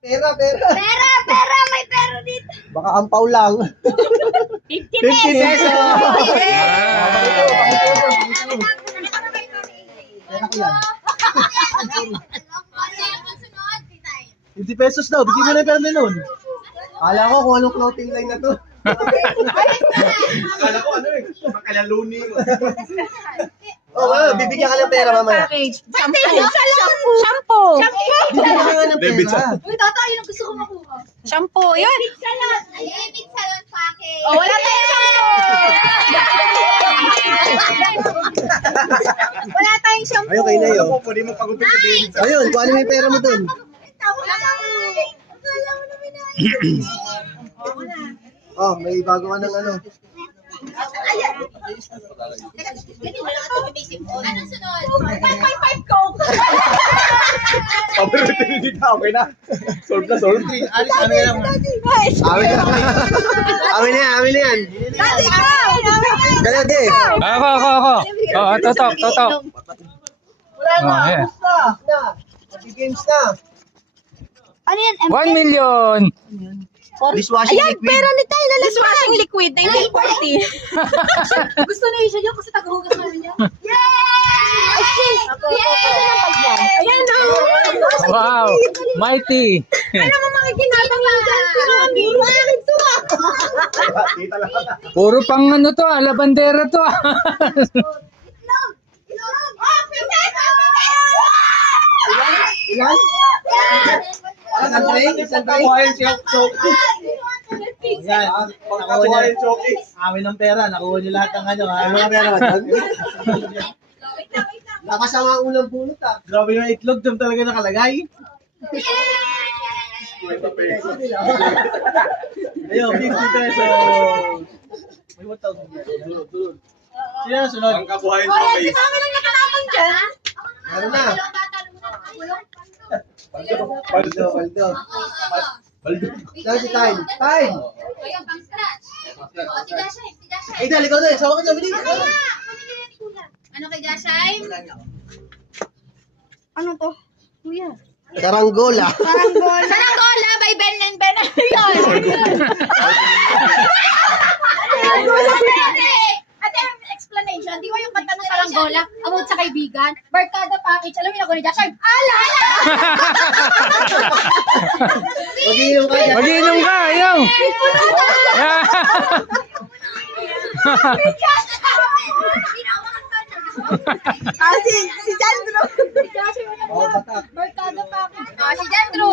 Pera. Pera, may pera dito. Baka ampaw lang. 50 50 pesos. Pera ko yan. 50 pesos daw. Bigyan mo na yung pera na nun. Kala ko kung anong clothing line na to. Kala ko ano eh, makalaluni. Oh, bibigyan ka ng pera mamaya. Shampoo. Bibigyan ka nga ng Debit pera. Uy, tata, yun ang gusto ko makuha. Shampoo, yun. Big salon. Ayun, big salon package. Oh, wala tayong shampoo. Wala tayong shampoo. Ayun, kayo na yun. Alam mo, pwede mo pagupit sa David. Ayun, kung ano may pera mo dun. Oh, may bago ka ng ano. Anong sunod? 555 Coke. Paborito ni Dita, okay na. Solve na, solve. Alis, ano yan? Amin na. Amin na yan. Dati ikaw. Kaya di. Ako. Oh, totok. Wala na. Oh, yeah. Tapos na. Games na. Ano yan? 1 million. Dishwashing Ayan, liquid. pera ni tayo na dishwashing liquid. 1940. Gusto na yun siya kasi tagahugas namin yan. Ayan o. Wow. Mighty. Ano mo mga ginatang dyan? Mami. Dita lang. Puro pang ano to, labandera to. Ilan? Isang tray? Isang tray? Kakuhain siya, choke. Yan. Kakuhain chokis. Amin ng pera. Nakuha niyo lahat ng ano. Ano mga pera ba doon? Nakasama ang ulang bunot ah. Grabe yung itlog. Doon talaga nakalagay. 20 pesos. Ayun, 50 pesos. May 1,000. Sino ang sunod? Ang kakuhain chokis. Meron na. Paldo. Baldo. Paldo. Saan si Time? Time! Ayun, pang scratch. O, si Dashay. Ay, dali ko na. Sawa ka sa bilis. Ano kay Dashay? Ano to? Kuya. Karanggola. Saranggola by Ben and Ben. Ayun. Ate, explanation. Di ba yung kanta ng Saranggola? Amod sa kaibigan. Barkada package. Alam mo yun ako ni Dashay. Ala! Mag-iinom ka dyan. Mag-inom ka, ayaw. Si Jandro. Oh, patak. Barkada package. Si Jandro.